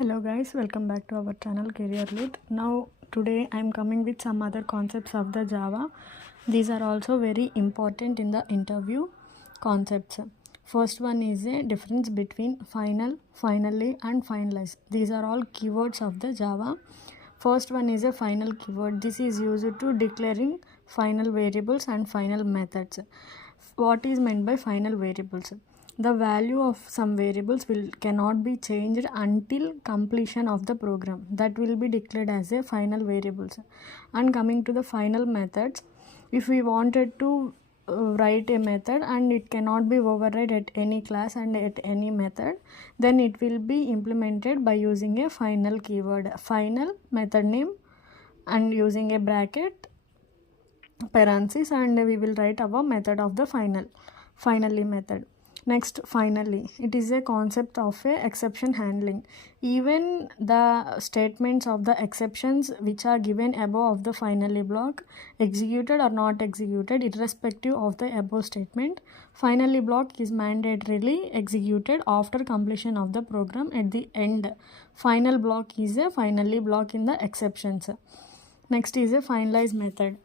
Hello guys, welcome back to our channel Career Loot. Now today I am coming with some other concepts of the Java. These are also very important in the interview concepts. First one is a difference between final, finally and finalize. These are all keywords of the Java. First one is a final keyword. This is used to declaring final variables and final methods. What is meant by final variables? The value of some variables cannot be changed until completion of the program. That will be declared as a final variables. And coming to the final methods, if we wanted to write a method and it cannot be override at any class and at any method, then it will be implemented by using a final keyword, final method name, and using a bracket, parenthesis, and we will write our method of the finally method. Next, finally, it is a concept of a exception handling. Even the statements of the exceptions which are given above of the finally block, executed or not executed, irrespective of the above statement, finally block is mandatorily executed after completion of the program at the end. Final block is a finally block in the exceptions. Next is a finalize method.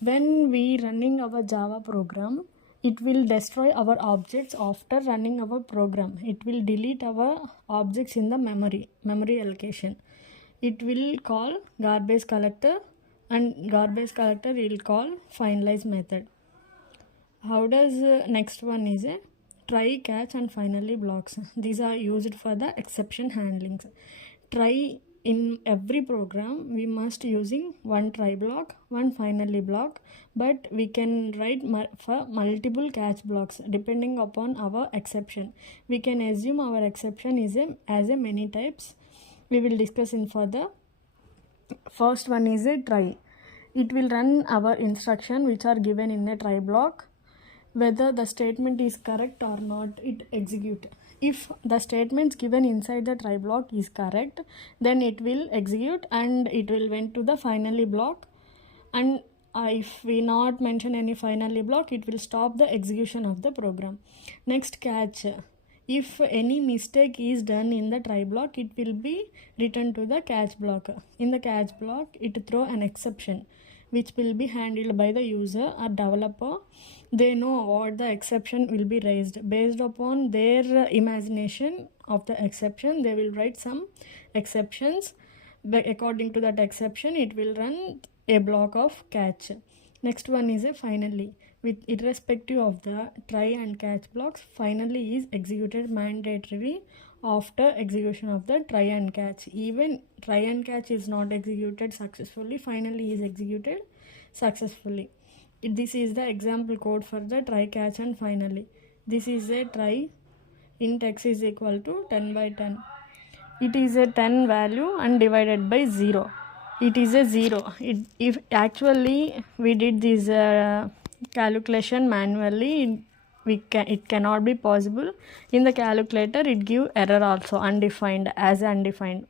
When we running our Java program, it will destroy our objects after running our program. It will delete our objects in the memory allocation. It will call garbage collector, and garbage collector will call finalize method. How does next one is a try, catch and finally blocks. These are used for the exception handlings. Try, in every program we must using one try block, one finally block, but we can write for multiple catch blocks depending upon our exception. We can assume our exception is as a many types. We will discuss in further. First one is a try. It will run our instruction which are given in a try block. Whether the statement is correct or not, it execute. If the statements given inside the try block is correct, then it will execute and it will went to the finally block. And if we not mention any finally block, it will stop the execution of the program. Next, catch. If any mistake is done in the try block, it will be returned to the catch block. In the catch block, it throw an exception which will be handled by the user or developer. They know what the exception will be raised. Based upon their imagination of the exception, they will write some exceptions. But according to that exception, it will run a block of catch. Next one is a finally. With irrespective of the try and catch blocks, finally is executed mandatorily after execution of the try and catch. Even try and catch is not executed successfully, finally is executed successfully. This is the example code for the try, catch and finally. This is a try, int x is equal to 10 by 10. It is a 10 value and divided by 0. It is a 0. If actually we did this calculation manually, it cannot be possible. In the calculator it give error also, undefined, as undefined.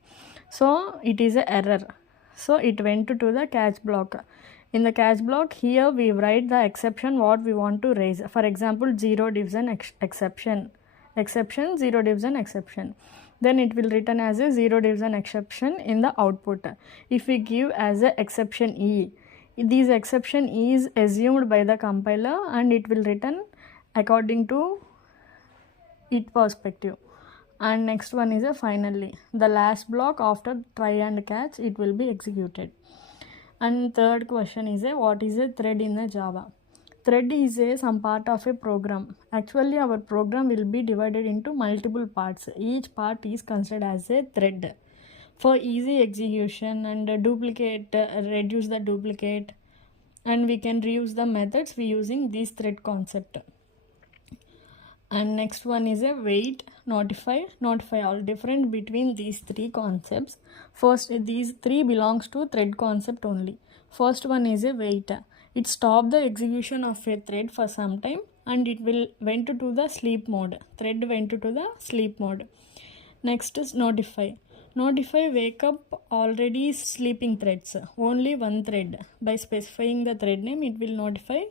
So it is a error. So it went to the catch block. In the catch block, here we write the exception what we want to raise. For example, 0 division exception, 0 division exception. Then it will return as a 0 division exception in the output. If we give as a exception E, this exception is assumed by the compiler and it will return according to its perspective. And next one is a finally. The last block after try and catch, it will be executed. And third question is what is a thread in the Java? Thread is some part of a program. Actually, our program will be divided into multiple parts. Each part is considered as a thread. For easy execution and reduce the duplicate, and we can reuse the methods we using this thread concept. And next one is a wait, notify, all different between these three concepts. First, these three belongs to thread concept only. First one is a wait. It stop the execution of a thread for some time and it will went to the sleep mode. Thread went to the sleep mode. Next is notify. Notify wake up already sleeping threads, only one thread. By specifying the thread name, it will notify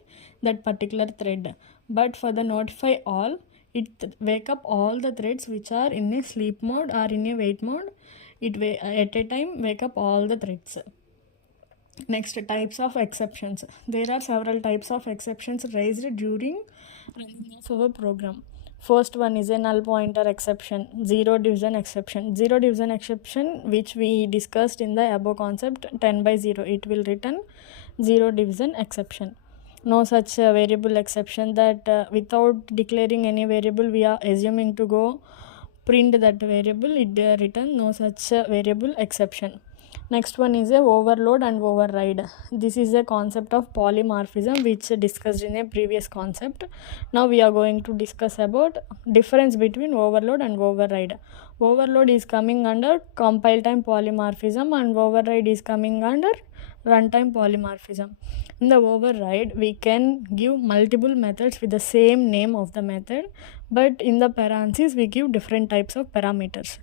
that particular thread. But for the notify all, it wake up all the threads which are in a sleep mode or in a wait mode. at a time wake up all the threads. Next, types of exceptions. There are several types of exceptions raised during running of our program. First one is a null pointer exception, zero division exception. Zero division exception, which we discussed in the above concept, 10 by 0. It will return zero division exception. No such variable exception, that without declaring any variable, we are assuming to go print that variable, it return no such variable exception. Next one is a overload and override. This is a concept of polymorphism which discussed in a previous concept. Now we are going to discuss about difference between overload and override. Overload is coming under compile time polymorphism and override is coming under runtime polymorphism. In the override, we can give multiple methods with the same name of the method, but in the parentheses we give different types of parameters,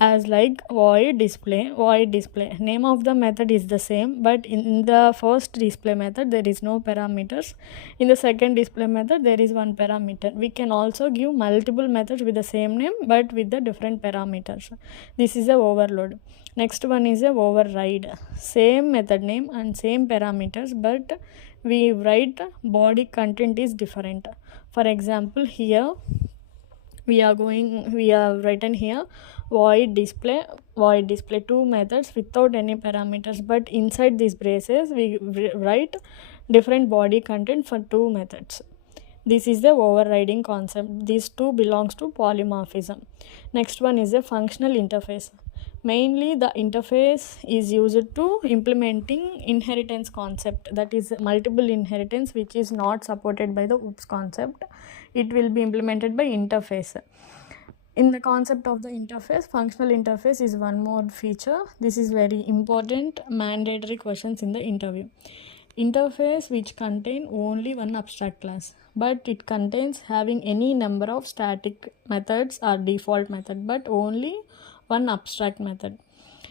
as like void display. Name of the method is the same, but in the first display method there is no parameters. In the second display method there is one parameter. We can also give multiple methods with the same name but with the different parameters. This is a overload. Next one is a override. Same method name and same parameters, but we write body content is different. For example, here we have written here void display, two methods without any parameters, but inside these braces we write different body content for two methods. This is the overriding concept. These two belongs to polymorphism. Next one is a functional interface. Mainly the interface is used to implementing inheritance concept, that is multiple inheritance, which is not supported by the OOPS concept. It will be implemented by interface. In the concept of the interface, functional interface is one more feature. This is very important mandatory questions in the interview. Interface which contain only one abstract class, but it contains having any number of static methods or default method, but only one abstract method.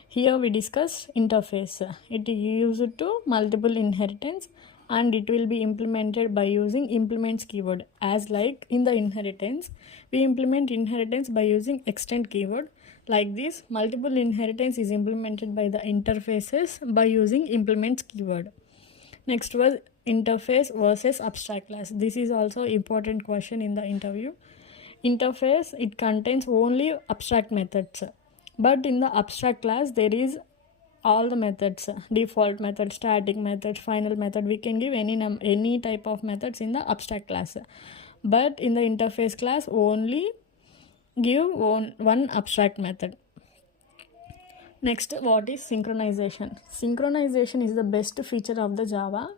Here we discuss interface. It is used to multiple inheritance and it will be implemented by using implements keyword. As like in the inheritance, we implement inheritance by using extend keyword. Like this, multiple inheritance is implemented by the interfaces by using implements keyword. Next was interface versus abstract class. This is also important question in the interview. Interface, it contains only abstract methods, but in the abstract class there is all the methods, default method, static method, final method. We can give any type of methods in the abstract class, but in the interface class only give one abstract method. Next, what is synchronization? Synchronization is the best feature of the Java.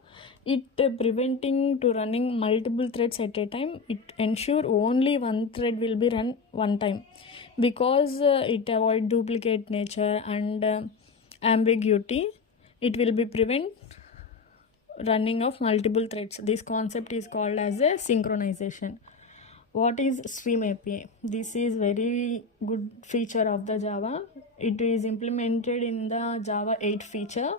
It preventing to running multiple threads at a time. It ensure only one thread will be run one time, because it avoid duplicate nature and ambiguity. It will be prevent running of multiple threads. This concept is called as a synchronization. What is Stream API? This is very good feature of the Java. It is implemented in the Java 8 feature.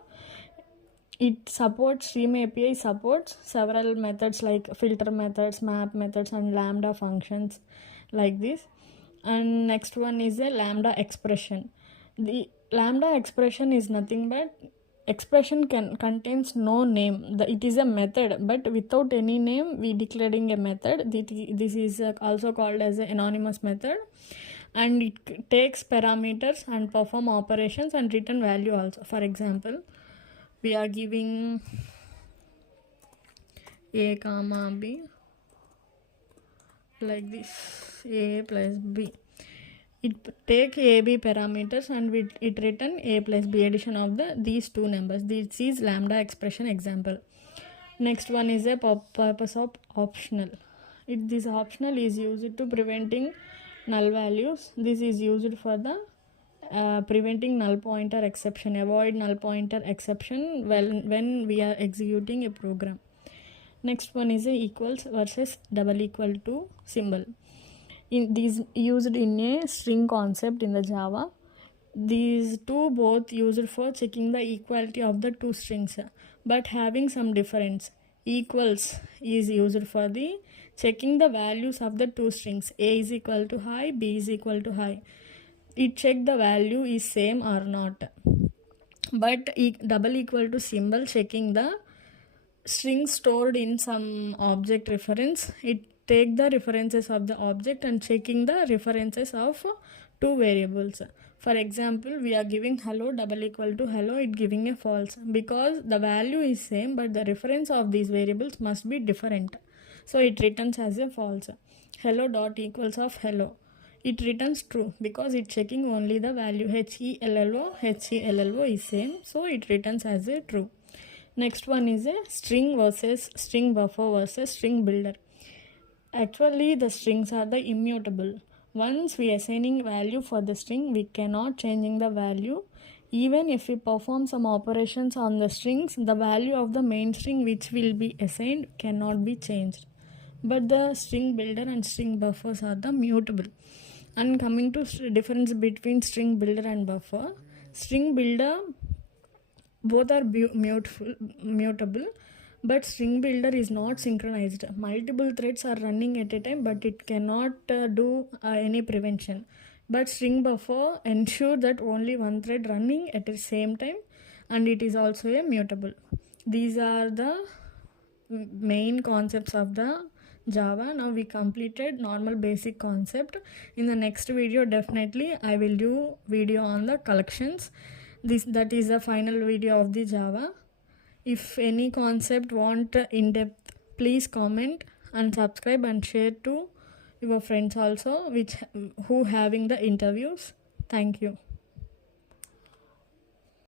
It supports, Stream API supports several methods like filter methods, map methods and lambda functions like this. And next one is a lambda expression. The lambda expression is nothing but expression contains no name. It is a method, but without any name we declaring a method. This is also called as an anonymous method, and it takes parameters and perform operations and return value also. For example, we are giving a comma b like this, a plus b. It take a b parameters and it return a plus b, addition of these two numbers. This is lambda expression example. Next one is a purpose of optional. This optional is used to preventing null values. This is used for the preventing null pointer exception, avoid null pointer exception when we are executing a program. Next one is a equals versus double equal to symbol. These used in a string concept in the Java. These two both used for checking the equality of the two strings, but having some difference. Equals is used for the checking the values of the two strings. A is equal to high, B is equal to high. it check the value is same or not. But double equal to symbol checking the string stored in some object reference. It take the references of the object and checking the references of two variables. For example, we are giving hello double equal to hello, it giving a false because the value is same but the reference of these variables must be different, so it returns as a false. Hello dot equals of hello, it returns true because it's checking only the value. HELLO is same, so it returns as a true. Next one is a string versus string buffer versus string builder. Actually the strings are the immutable. Once we assigning value for the string, we cannot changing the value. Even if we perform some operations on the strings, the value of the main string which will be assigned cannot be changed. But the string builder and string buffers are the mutable. And coming to difference between string builder and buffer, string builder both are mutable, but string builder is not synchronized. Multiple threads are running at a time, but it cannot do any prevention. But string buffer ensure that only one thread running at the same time, and it is also a mutable. These are the main concepts of the Java. Now we completed normal basic concept. In the next video definitely I will do video on the collections. That is the final video of the Java. If any concept want in depth, please comment and subscribe and share to your friends also who having the interviews. Thank you.